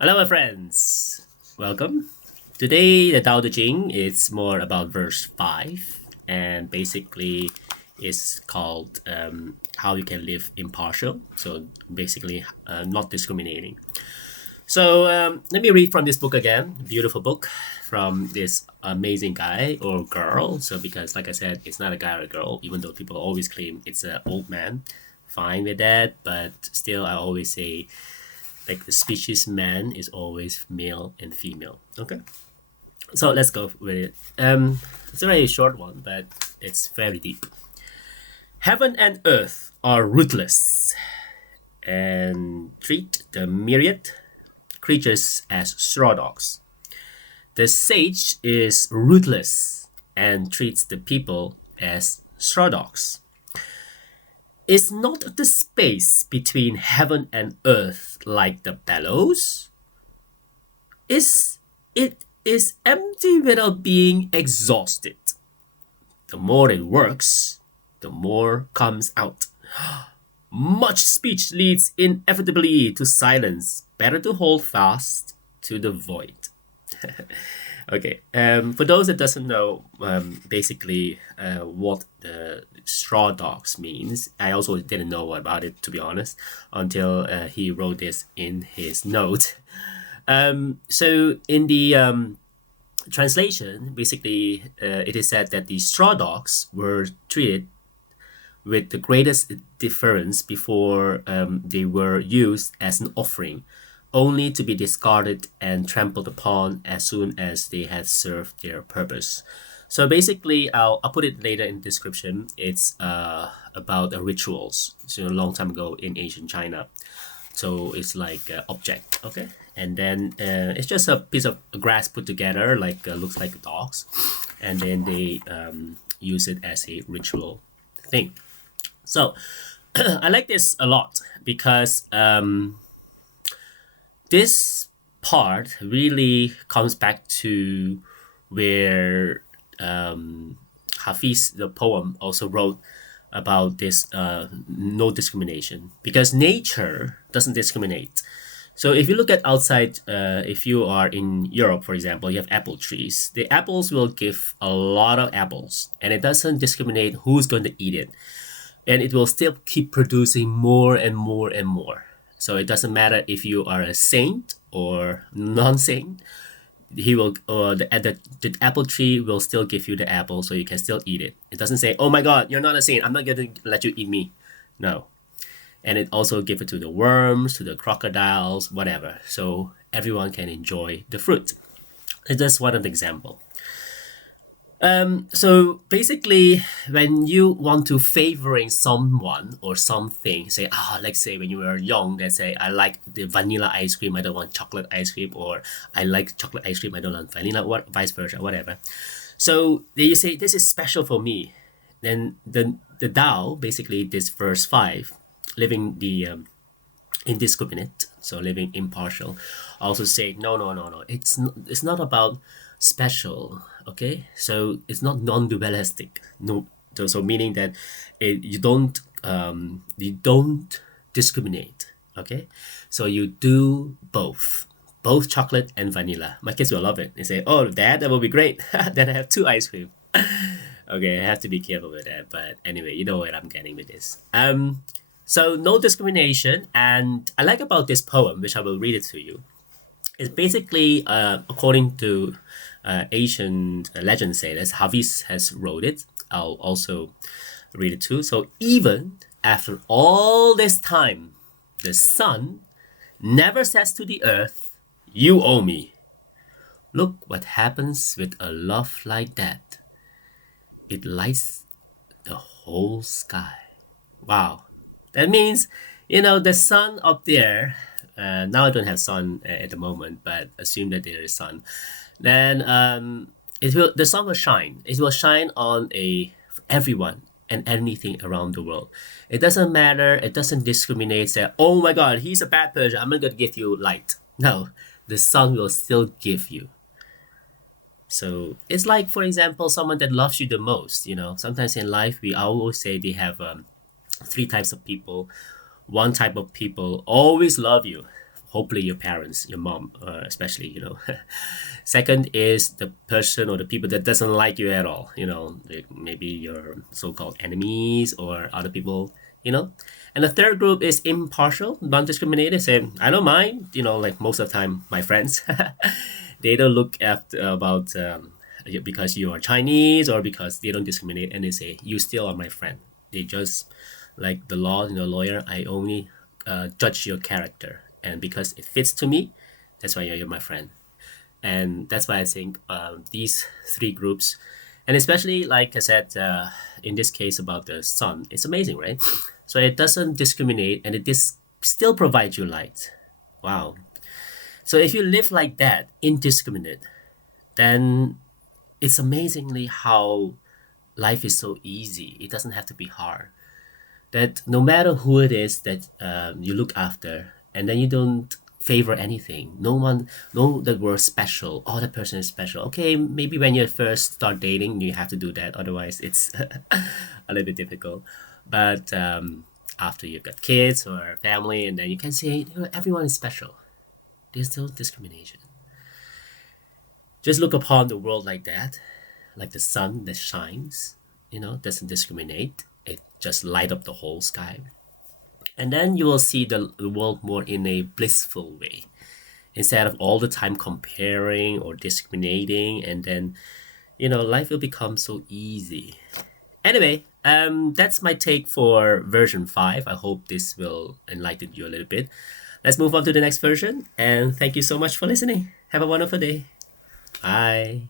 Hello, my friends. Welcome. Today, the Tao Te Ching is more about verse 5, and basically, it's called how you can live impartial. So, basically, not discriminating. So, let me read from this book again. Beautiful book from this amazing guy or girl. So, because, like I said, it's not a guy or a girl, even though people always claim it's an old man. Fine with that, but still, I always say like the species man is always male and female. Okay, so let's go with it. It's a very short one, but it's very deep. Heaven and earth are ruthless and treat the myriad creatures as straw dogs. The sage is ruthless and treats the people as straw dogs. Is not the space between heaven and earth like the bellows? It is empty without being exhausted. The more it works, the more comes out. Much speech leads inevitably to silence. Better to hold fast to the void. Okay. For those that doesn't know, basically, what the straw dogs means, I also didn't know about it, to be honest, until he wrote this in his note. So in the translation, basically, it is said that the straw dogs were treated with the greatest difference before they were used as an offering, only to be discarded and trampled upon as soon as they had served their purpose. So basically, I'll put it later in the description. It's about rituals. So a long time ago in ancient China. So it's like object, okay? And then it's just a piece of grass put together, like looks like dogs, and then they use it as a ritual thing. So I like this a lot because this part really comes back to where Hafiz, the poem, also wrote about this no discrimination, because nature doesn't discriminate. So if you look at outside, if you are in Europe, for example, you have apple trees. The apples will give a lot of apples, and it doesn't discriminate who's going to eat it, and it will still keep producing more and more and more. So it doesn't matter if you are a saint or non-saint. He will, or the apple tree will still give you the apple, so you can still eat it. It doesn't say, "Oh my God, you're not a saint. I'm not going to let you eat me." No, and it also give it to the worms, to the crocodiles, whatever. So everyone can enjoy the fruit. It's just one of the example. So basically, when you want to favoring someone or something, say, let's say when you were young, let's say, I like the vanilla ice cream, I don't want chocolate ice cream, or I like chocolate ice cream, I don't want vanilla, what, vice versa, whatever. So then you say, this is special for me. Then the Tao, basically this verse 5, living the indiscriminate, so living impartial, also say, no, it's not about special, okay? So it's not non-dualistic. No, so meaning that you don't discriminate, okay? So you do both chocolate and vanilla. My kids will love it. They say, "Oh, Dad, that will be great." Then I have two ice cream. Okay, I have to be careful with that. But anyway, you know what I'm getting with this. So no discrimination, and I like about this poem, which I will read it to you. It's basically, according to Asian legend say that Hafiz has wrote it. I'll also read it too. So even after all this time, the sun never says to the earth, "You owe me." Look what happens with a love like that. It lights the whole sky. Wow. That means, the sun up there, now I don't have sun at the moment, but assume that there is sun. Then the sun will shine. It will shine on everyone and anything around the world. It doesn't matter. It doesn't discriminate. Say, "Oh my God, he's a bad person. I'm not going to give you light." No, the sun will still give you. So it's like, for example, someone that loves you the most. Sometimes in life we always say they have three types of people. One type of people always love you hopefully your parents, your mom, especially, Second is the person or the people that doesn't like you at all, like maybe your so-called enemies or other people, And the third group is impartial, non-discriminated. Say, I don't mind, like most of the time, my friends, they don't look at about because you are Chinese or because they don't discriminate, and they say you still are my friend. They just like the law, lawyer. I only judge your character, and because it fits to me, that's why you're my friend. And that's why I think these three groups, and especially like I said in this case about the sun, it's amazing, right? So it doesn't discriminate, and it still provides you light. Wow. So if you live like that, indiscriminate, then it's amazingly how life is so easy. It doesn't have to be hard. That no matter who it is that you look after, and then you don't favor anything. No one, no, that we're special. Oh, that person is special. Okay, maybe when you first start dating, you have to do that. Otherwise, it's a little bit difficult. But after you've got kids or family, and then you can say, everyone is special. There's no discrimination. Just look upon the world like that, like the sun that shines, doesn't discriminate. It just light up the whole sky. And then you will see the world more in a blissful way instead of all the time comparing or discriminating. And then, life will become so easy. Anyway, that's my take for version 5. I hope this will enlighten you a little bit. Let's move on to the next version. And thank you so much for listening. Have a wonderful day. Bye.